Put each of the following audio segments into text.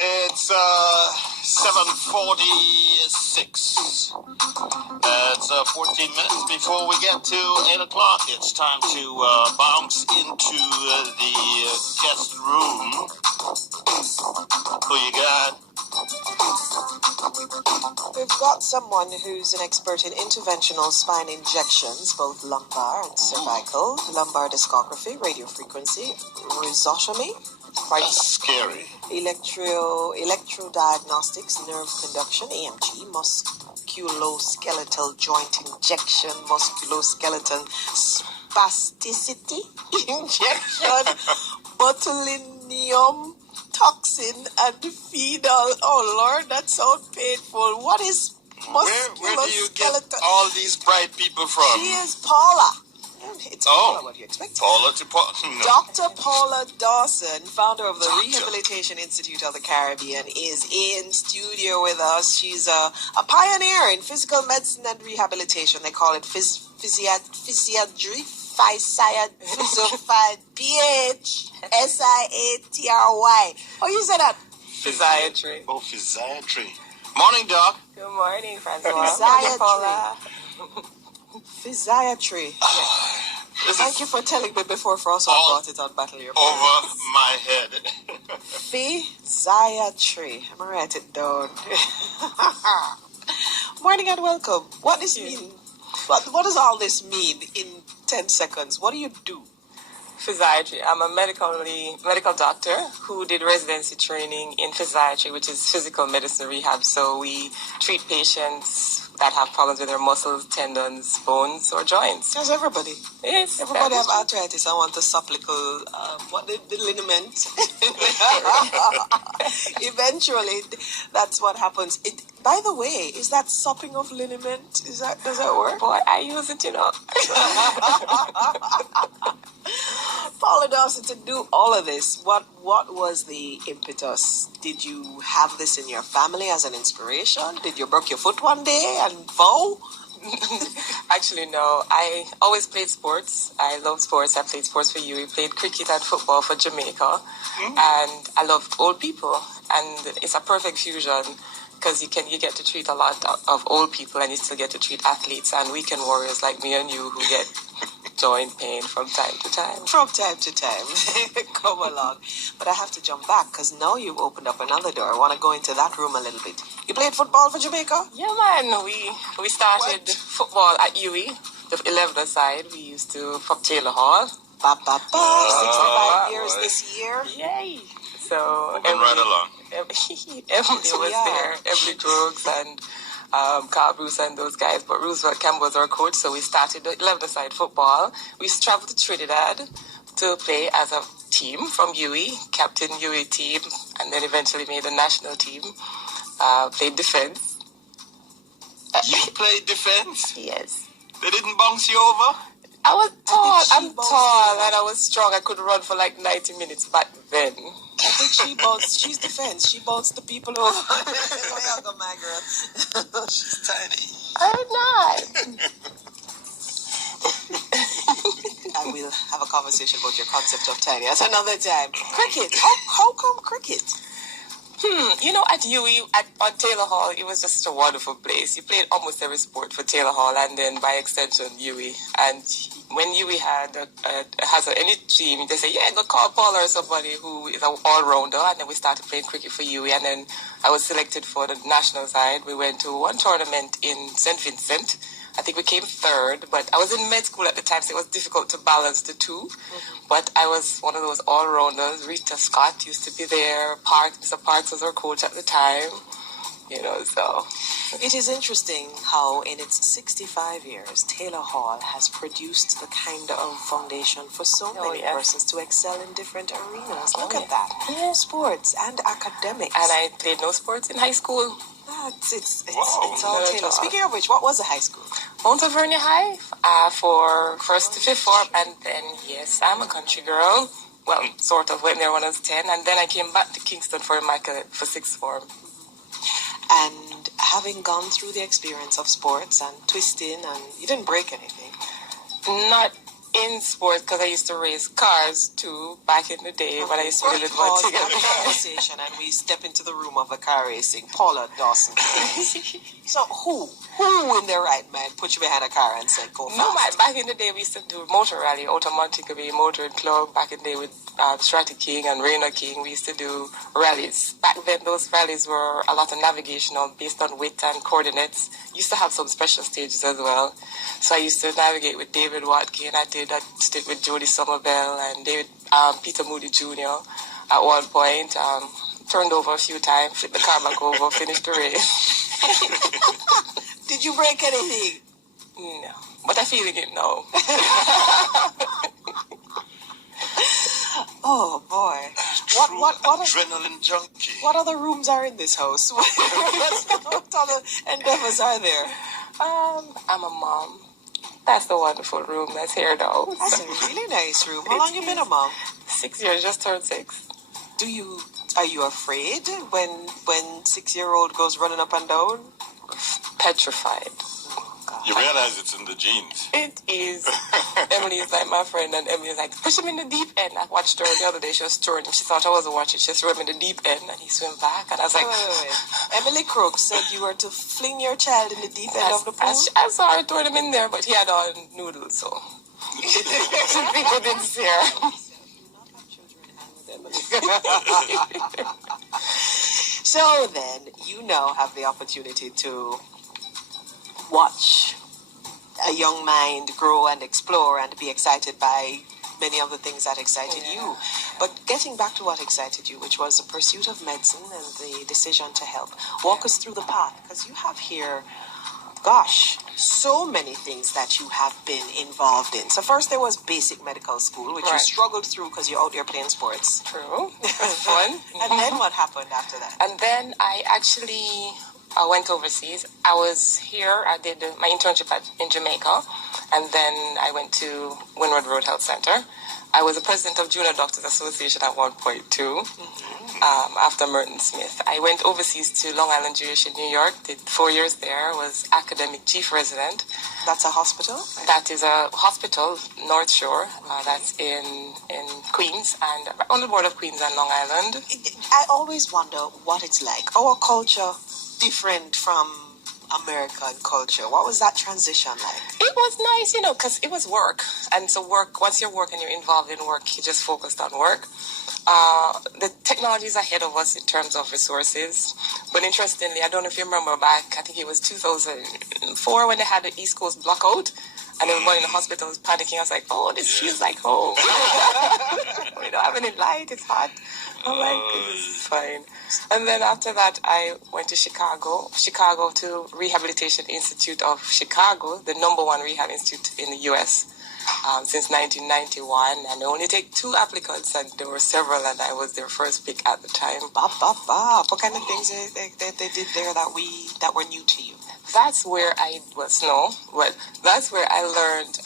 It's 7:46. It's 14 minutes before we get to 8 o'clock. It's time to bounce into the guest room. Who you got? We've got someone who's an expert in interventional spine injections, both lumbar and cervical, lumbar discography, radiofrequency, rhizotomy, That's scary. electrodiagnostics, nerve conduction, EMG, musculoskeletal joint injection, musculoskeletal spasticity injection, botulinum toxin and phenol. Oh Lord, that sounds painful. What is musculoskeletal? Where do you get all these bright people from? She is Paula. It's Paula, what do you expect? Paula to Paula. No. Dr. Paula Dawson, founder of the Rehabilitation Institute of the Caribbean, is in studio with us. She's a pioneer in physical medicine and rehabilitation. They call it physiatry. P-H-S-I-A-T-R-Y. Oh, you said that? Physiatry. Oh, physiatry. Morning, Doc. Good morning, Francois. Physiatry. Physiatry. Thank you for telling me before Francois brought it on Battle Your Points. Over my head. Physiatry. I'm going to write it down. Morning and welcome. What does this mean? What does all this mean in 10 seconds? What do you do? Physiatry. I'm a medical doctor who did residency training in physiatry, which is physical medicine rehab. So we treat patients that have problems with their muscles, tendons, bones, or joints. That's everybody. Yes. Everybody have arthritis. I want to supplical, the liniment. Eventually, that's what happens. By the way, is that supping of liniment? Does that work? Boy, I use it, you know. Paula Dawson, to do all of this, what was the impetus? Did you have this in your family as an inspiration? Did you break your foot one day and fall? Actually, no. I always played sports. I love sports. I played sports for UWI. Played cricket and football for Jamaica. And I loved old people. And it's a perfect fusion because you get to treat a lot of old people and you still get to treat athletes and weekend warriors like me and you who get joint pain from time to time. From time to time. Come along. But I have to jump back because now you've opened up another door. I want to go into that room a little bit. You played football for Jamaica? Yeah, man. We started football at UWI, the 11th side. We used to from Taylor Hall. 65 years this year. Yay. So right along. Emily was there. Emily Drugs and Carl Bruce and those guys, but Roosevelt Campbell was our coach, so we started the 11th-side football. We traveled to Trinidad to play as a team from UWI, captain UWI team, and then eventually made the national team. Played defense. You played defense? Yes. They didn't bounce you over? I was tall. I'm tall, and I was strong. I could run for like 90 minutes back then. I think she bounced. She's defense. She bounced the people over. Oh, go, my girl. She's tiny. I'm not. I will have a conversation about your concept of tiny at another time. Cricket. How come cricket? You know, at UWI, on Taylor Hall, it was just a wonderful place. You played almost every sport for Taylor Hall, and then by extension, UWI. And when UWI has any team, they say, yeah, go call Paula or somebody who is an all-rounder. And then we started playing cricket for UWI, and then I was selected for the national side. We went to one tournament in St. Vincent. I think we came third, but I was in med school at the time, so it was difficult to balance the two. But I was one of those all-rounders. Rita Scott used to be there. Mr. Parks was our coach at the time. You know, so... It is interesting how in its 65 years, Taylor Hall has produced the kind of foundation for so many persons to excel in different arenas. Look at that. Yeah. Sports and academics. And I played no sports in high school. It's all Taylor. Speaking of which, what was the high school? Mount Alvernia High for 1st to 5th form, and then, yes, I'm a country girl. Well, sort of, when I was 10, and then I came back to Kingston for Immaculate for 6th form. And having gone through the experience of sports and twisting, and you didn't break anything? Not in sports because I used to race cars too back in the day when I used to live in pause the Montego. conversation and we step into the room of the car racing. Paula Dawson. So who in their right mind put you behind a car and said go fast? No, man, back in the day we used to do motor rally out of Montego Bay Motoring Club back in the day with Strata King and Rainer King. We used to do rallies. Back then those rallies were a lot of navigational based on width and coordinates. Used to have some special stages as well. So I used to navigate with David Watkin. I did with Jody Somerville and Peter Moody Jr. at one point. Turned over a few times, flipped the car back over, finished the race. Did you break anything? No, but I'm feeling it now. Oh boy! What adrenaline junkie? What other rooms are in this house? What other endeavors are there? I'm a mom. That's the wonderful room that's here now. That's a really nice room. How long you been a mom? 6 years, just turned 6. Are you afraid when 6-year-old goes running up and down? Petrified. You realize it's in the genes. It is. Emily is like my friend, and Emily is like, push him in the deep end. I watched her the other day. She was throwing him. She thought I wasn't watching. She just threw him in the deep end, and he swam back. And I was like, wait. Emily Crooks said you were to fling your child in the deep end of the pool. I saw her throwing him in there, but he had on noodles, so people didn't see her. So then, you now have the opportunity to watch a young mind grow and explore and be excited by many of the things that excited you. But getting back to what excited you, which was the pursuit of medicine and the decision to help. Walk us through the path, because you have here, so many things that you have been involved in. So first there was basic medical school, which you struggled through because you're out there playing sports. True. Fun. And then what happened after that? And then I actually went overseas. I was here. I did my internship in Jamaica, and then I went to Windward Road Health Center. I was the president of Junior Doctors Association at one point too. After Merton Smith, I went overseas to Long Island Jewish in New York. Did 4 years there. Was academic chief resident. That's a hospital? That is a hospital, North Shore. That's in Queens and on the border of Queens and Long Island. I always wonder what it's like. Our culture different from American culture. What was that transition like? It was nice, because it was work. And so once you're working, you're involved in work, you just focused on work. The technology is ahead of us in terms of resources. But interestingly, I don't know if you remember back, I think it was 2004 when they had the East Coast blackout. And everybody in the hospital was panicking. I was like, this feels like home. We don't have any light, it's hot. I'm like, this is fine. And then after that, I went to Chicago to Rehabilitation Institute of Chicago, the #1 rehab institute in the U.S. Since 1991. And they only take 2 applicants, and there were several, and I was their first pick at the time. What kind of things they did there that were new to you? That's where I learned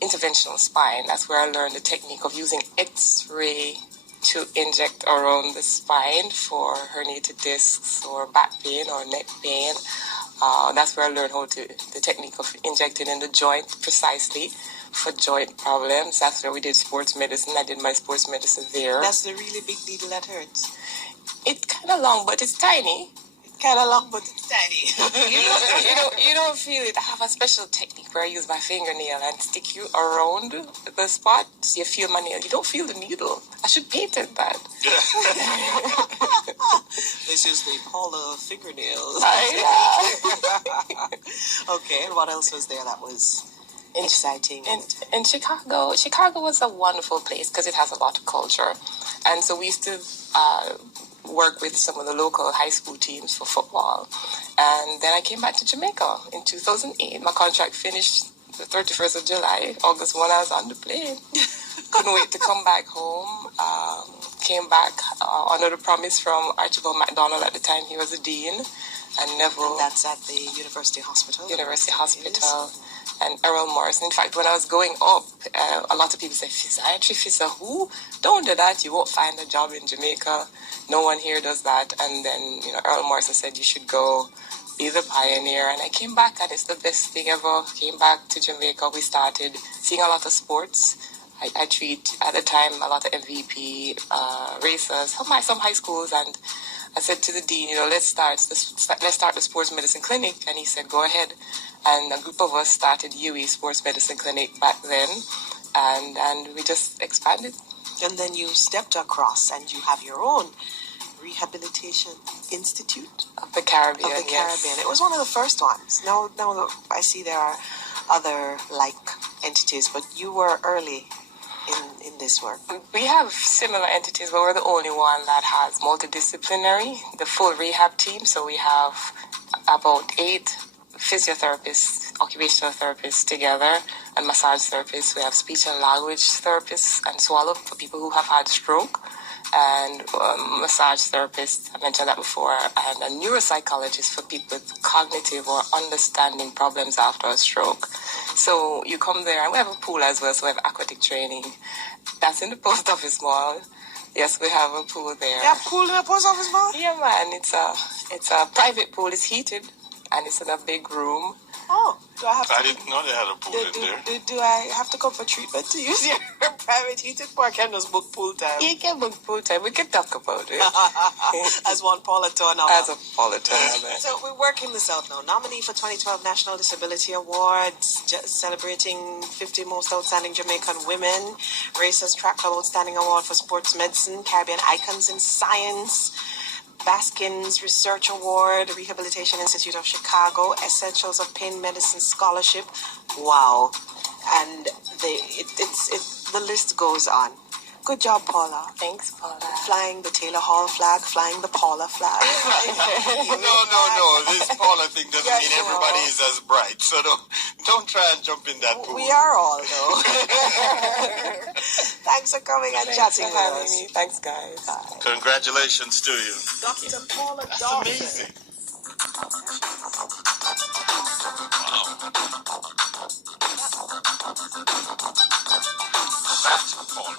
interventional spine. That's where I learned the technique of using X-ray to inject around the spine for herniated discs or back pain or neck pain. That's where I learned the technique of injecting in the joint precisely for joint problems. That's where we did sports medicine. I did my sports medicine there. That's the really big needle that hurts. It's kind of long, but it's tiny. Kind of long, but it's tiny. you don't feel it. I have a special technique where I use my fingernail and stick you around the spot so you feel my nail. You don't feel the needle. I should patent that. This is the Paula fingernails. Yeah. Okay, and what else was there that was exciting? In Chicago was a wonderful place because it has a lot of culture. And so we used to work with some of the local high school teams for football. And then I came back to Jamaica in 2008. My contract finished the 31st of July. August 1, I was on the plane. Couldn't wait to come back home. Came back under the promise from Archibald MacDonald at the time. He was a dean. And Neville. And that's at the University Hospital? University Hospital. And Errol Morrison. In fact, when I was going up, a lot of people say, Physiatrist, who? Don't do that. You won't find a job in Jamaica. No one here does that. And then, Errol Morrison said you should go be the pioneer. And I came back, and it's the best thing ever. Came back to Jamaica. We started seeing a lot of sports. I treat, at the time, a lot of MVP racers, some high schools, and I said to the dean, let's start the sports medicine clinic, and he said, go ahead. And a group of us started UE Sports Medicine Clinic back then, and we just expanded. And then you stepped across, and you have your own Rehabilitation Institute of the Caribbean. Yes. It was one of the first ones. Now I see there are other like entities, but you were early in this work. We have similar entities, but we're the only one that has multidisciplinary, the full rehab team. So we have about 8 physiotherapists, occupational therapists together, and massage therapists. We have speech and language therapists and swallow for people who have had stroke, and massage therapists, I mentioned that before, and a neuropsychologist for people with cognitive or understanding problems after a stroke. So you come there, and we have a pool as well, so we have aquatic training. That's in the post office mall. Yes, we have a pool there. Yeah, pool in the post office mall? Yeah, man, it's a private pool. It's heated, and it's in a big room. Oh, do I have to... I didn't know they had a pool in there. Do I have to come for treatment to use your private heated pool? I can just book pool time. You can book pool time. We can talk about it. As one Paula Dawson. As a Paula Dawson. So we're working this out now. Nominee for 2012 National Disability Awards, celebrating 50 most outstanding Jamaican women. Racers Track Club Outstanding Award for Sports Medicine. Caribbean Icons in Science. Baskin's Research Award, Rehabilitation Institute of Chicago, Essentials of Pain Medicine Scholarship. Wow. And the list goes on. Good job, Paula. Thanks, Paula. Flying the Taylor Hall flag, flying the Paula flag. No. This Paula thing doesn't mean everybody is as bright. So don't try and jump in that pool. We are all, though. Thanks for coming and chatting with us. Me. Thanks, guys. Bye. Congratulations to you. Dr. Paula That's Dawson. amazing. Wow. That's Paula.